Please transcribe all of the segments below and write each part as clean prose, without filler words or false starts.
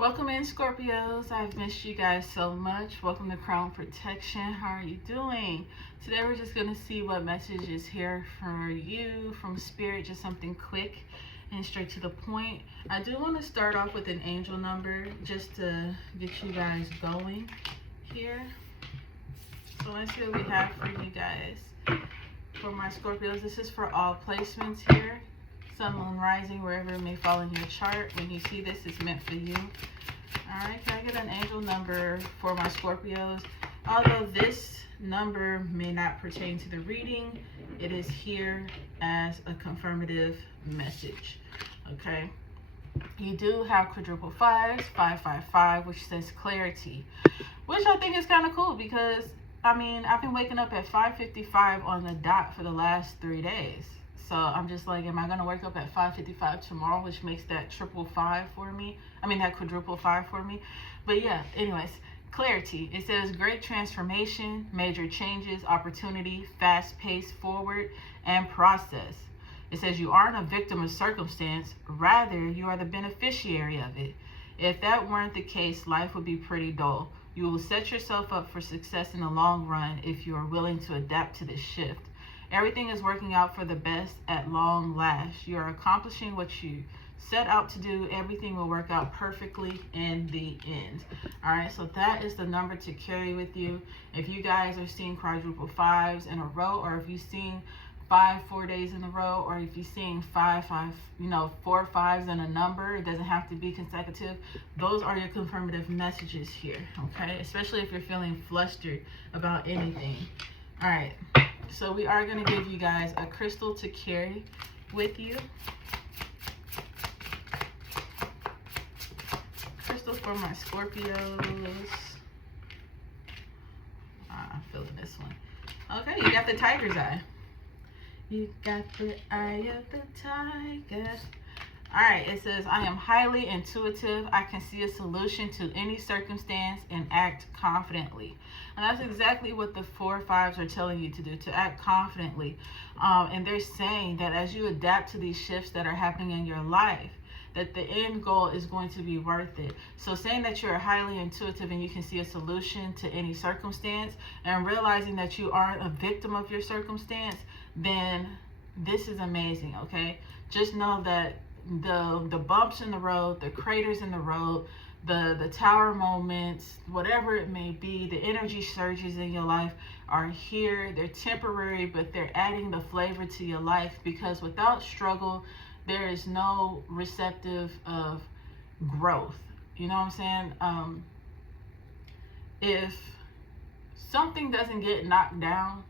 Welcome in, Scorpios. I've missed you guys so much. Welcome to Crown Protection. How are you doing? Today we're just going to see what message is here for you from Spirit. Just something quick and straight to the point. I do want to start off with an angel number just to get you guys going here. So let's see what we have for you guys. For my Scorpios, this is for all placements here. Sun, moon, rising, wherever it may fall in your chart. When you see this, it's meant for you. All right, can I get an angel number for my Scorpios? Although this number may not pertain to the reading, it is here as a confirmative message. Okay, you do have quadruple fives, 555, which says clarity, which I think is kind of cool because I mean, I've been waking up at 5:55 on the dot for the last 3 days. So I'm just like, am I going to wake up at 5:55 tomorrow, which makes that triple five for me? I mean, that quadruple five for me. But yeah, anyways, clarity. It says great transformation, major changes, opportunity, fast pace forward, and process. It says you aren't a victim of circumstance. Rather, you are the beneficiary of it. If that weren't the case, life would be pretty dull. You will set yourself up for success in the long run if you are willing to adapt to this shift. Everything is working out for the best at long last. You are accomplishing what you set out to do. Everything will work out perfectly in the end. All right, so that is the number to carry with you. If you guys are seeing quadruple fives in a row, or if you're seeing 4 days in a row, or if you're seeing 4 fives in a number, it doesn't have to be consecutive. Those are your confirmative messages here, okay? Especially if you're feeling flustered about anything. All right. So we are going to give you guys a crystal to carry with you. Crystal for my Scorpios. I'm feeling this one. Okay, you got the tiger's eye. You got the eye of the tiger. All right, it says, I am highly intuitive. I can see a solution to any circumstance and act confidently. And that's exactly what the 4 fives are telling you to do, to act confidently. And they're saying that as you adapt to these shifts that are happening in your life, that the end goal is going to be worth it. So saying that you're highly intuitive and you can see a solution to any circumstance, and realizing that you aren't a victim of your circumstance, then this is amazing, okay? Just know that the bumps in the road, the craters in the road, the tower moments, whatever it may be, the energy surges in your life are here. They're temporary, but they're adding the flavor to your life, because without struggle, there is no receptive of growth. You know what I'm saying? If something doesn't get knocked down,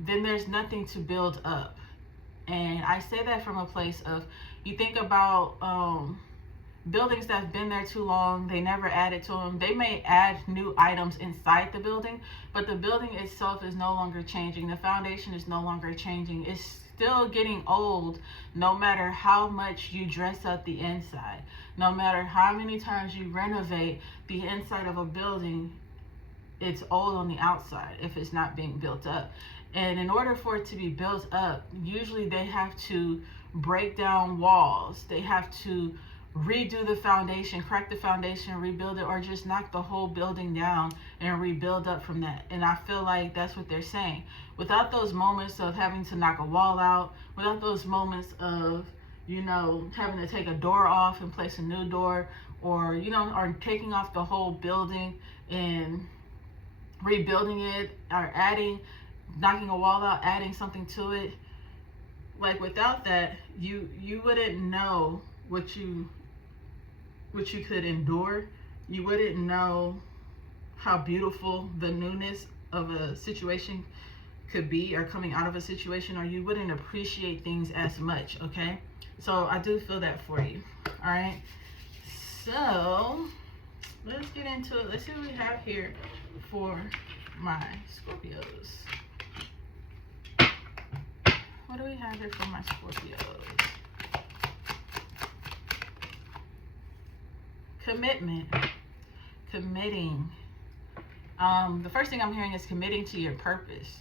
then there's nothing to build up. And I say that from a place of, you think about buildings that have been there too long, they never added to them. They may add new items inside the building, but the building itself is no longer changing. The foundation is no longer changing. It's still getting old, no matter how much you dress up the inside. No matter how many times you renovate the inside of a building, it's old on the outside if it's not being built up. And in order for it to be built up, usually they have to break down walls. They have to redo the foundation, crack the foundation, rebuild it, or just knock the whole building down and rebuild up from that. And I feel like that's what they're saying. Without those moments of having to knock a wall out, without those moments of, having to take a door off and place a new door, or, or taking off the whole building and rebuilding it, or knocking a wall out, adding something to it. Like, without that, you wouldn't know what you could endure. You wouldn't know how beautiful the newness of a situation could be, or coming out of a situation, or you wouldn't appreciate things as much, okay? So I do feel that for you. All right, so let's get into it. Let's see what we have here for my Scorpios. What do we have here for my Scorpios? Commitment. Committing. The first thing I'm hearing is committing to your purpose.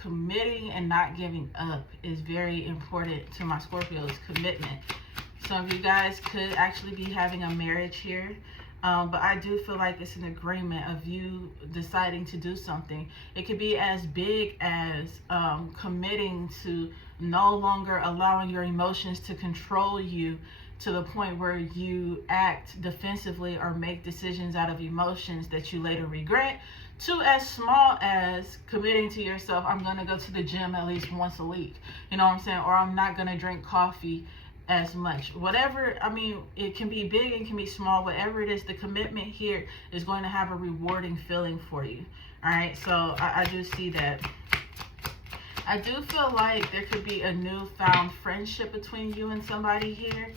Committing and not giving up is very important to my Scorpios. Commitment. Some of you guys could actually be having a marriage here. But I do feel like it's an agreement of you deciding to do something. It could be as big as committing to no longer allowing your emotions to control you to the point where you act defensively or make decisions out of emotions that you later regret, to as small as committing to yourself, I'm going to go to the gym at least once a week. You know what I'm saying? Or I'm not going to drink coffee as much. Whatever, I mean, it can be big, it can be small, whatever it is, the commitment here is going to have a rewarding feeling for you. All right, so I do see that. I do feel like there could be a newfound friendship between you and somebody here.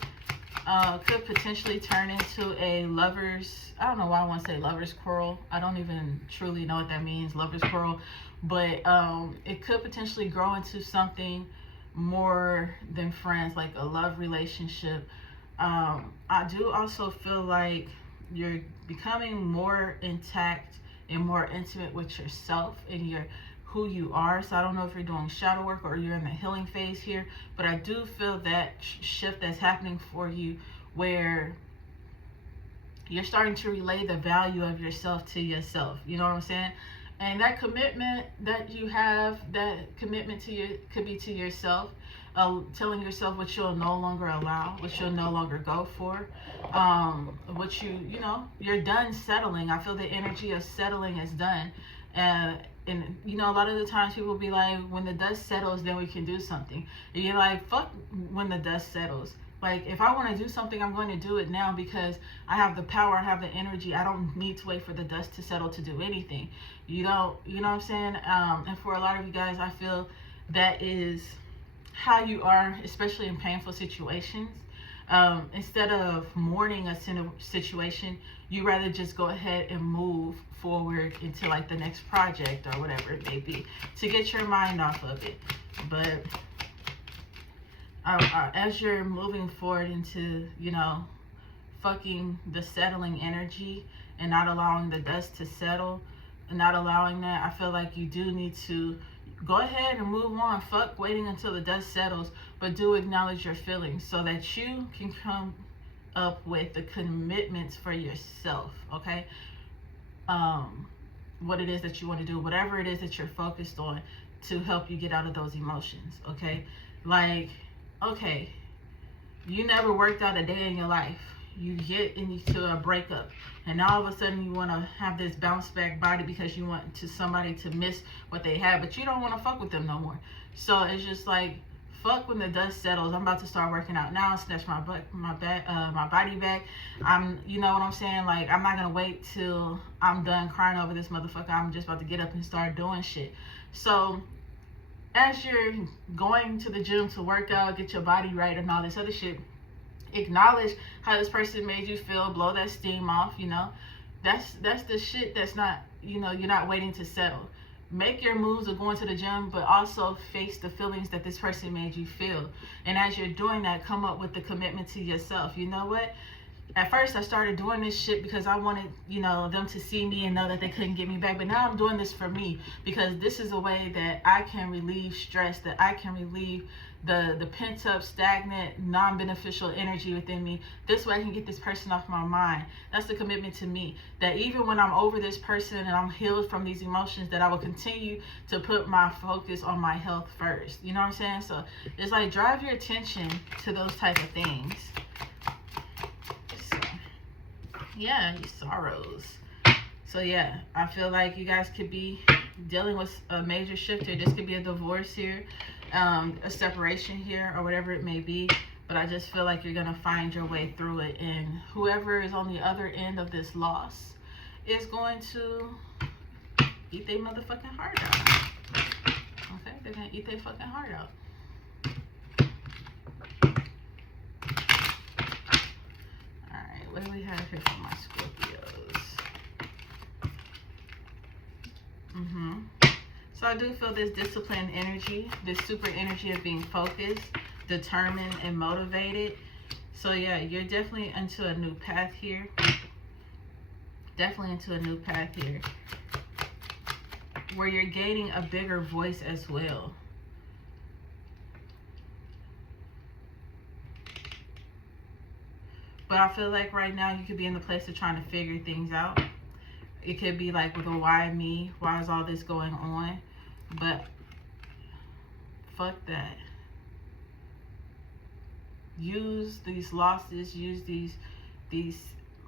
Could potentially turn into a lovers, I don't know why I want to say lovers quarrel. I don't even truly know what that means, lovers quarrel. But it could potentially grow into something more than friends, like a love relationship. I do also feel like you're becoming more intact and more intimate with yourself and who you are. So I don't know if you're doing shadow work or you're in the healing phase here, but I do feel that shift that's happening for you, where you're starting to relay the value of yourself to yourself. You know what I'm saying? And that commitment that you have, that commitment to you could be to yourself, telling yourself what you'll no longer allow, what you'll no longer go for, what you know, you're done settling. I feel the energy of settling is done. And you know, a lot of the times people will be like, when the dust settles, then we can do something. And you're like, fuck when the dust settles. Like, if I want to do something, I'm going to do it now because I have the power, I have the energy. I don't need to wait for the dust to settle to do anything. You know what I'm saying? And for a lot of you guys, I feel that is how you are, especially in painful situations. Instead of mourning a situation, you rather just go ahead and move forward into like the next project or whatever it may be, to get your mind off of it. But as you're moving forward into, you know, fucking the settling energy and not allowing the dust to settle and not allowing that, I feel like you do need to go ahead and move on. Fuck waiting until the dust settles, but do acknowledge your feelings so that you can come up with the commitments for yourself, okay? What it is that you want to do, whatever it is that you're focused on to help you get out of those emotions, okay? Like, okay, you never worked out a day in your life. You get into a breakup, and now all of a sudden you want to have this bounce back body because you want somebody to miss what they had, but you don't want to fuck with them no more. So it's just like, fuck when the dust settles. I'm about to start working out now, snatch my body back. You know what I'm saying? Like, I'm not gonna wait till I'm done crying over this motherfucker. I'm just about to get up and start doing shit. So as you're going to the gym to work out, get your body right and all this other shit, acknowledge how this person made you feel, blow that steam off. You know, that's the shit that's not, you know, you're not waiting to settle. Make your moves of going to the gym, but also face the feelings that this person made you feel. And as you're doing that, come up with the commitment to yourself. You know what? At first, I started doing this shit because I wanted, you know, them to see me and know that they couldn't get me back. But now I'm doing this for me because this is a way that I can relieve stress, that I can relieve the pent-up, stagnant, non-beneficial energy within me. This way I can get this person off my mind. That's the commitment to me, that even when I'm over this person and I'm healed from these emotions, that I will continue to put my focus on my health first. You know what I'm saying? So it's like, drive your attention to those type of things. So, yeah, your sorrows. So yeah, I feel like you guys could be dealing with a major shift here. This could be a divorce here, a separation here, or whatever it may be. But I just feel like you're going to find your way through it. And whoever is on the other end of this loss is going to eat their motherfucking heart out. Okay? They're going to eat their fucking heart out. Alright, what do we have here for my Scorpios? So I do feel this disciplined energy, this super energy of being focused, determined, and motivated. So yeah, you're definitely into a new path here. Definitely into a new path here, where you're gaining a bigger voice as well. But I feel like right now you could be in the place of trying to figure things out. It could be like with a why me? Why is all this going on? But fuck that. Use these losses, use these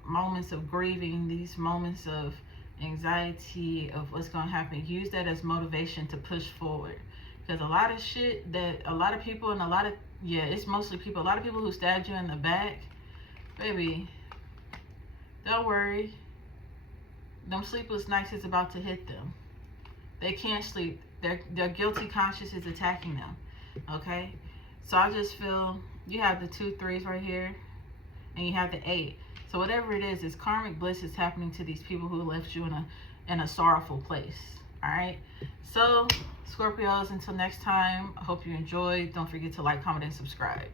moments of grieving, these moments of anxiety of what's going to happen. Use that as motivation to push forward. Because a lot of shit that a lot of people and it's mostly people, a lot of people who stabbed you in the back, baby, don't worry. Them sleepless nights is about to hit them. They can't sleep. Their guilty conscience is attacking them. Okay? So I just feel you have the 2 3s right here, and you have the 8. So whatever it is karmic bliss is happening to these people who left you in a sorrowful place. All right? So, Scorpios, until next time, I hope you enjoyed. Don't forget to like, comment, and subscribe.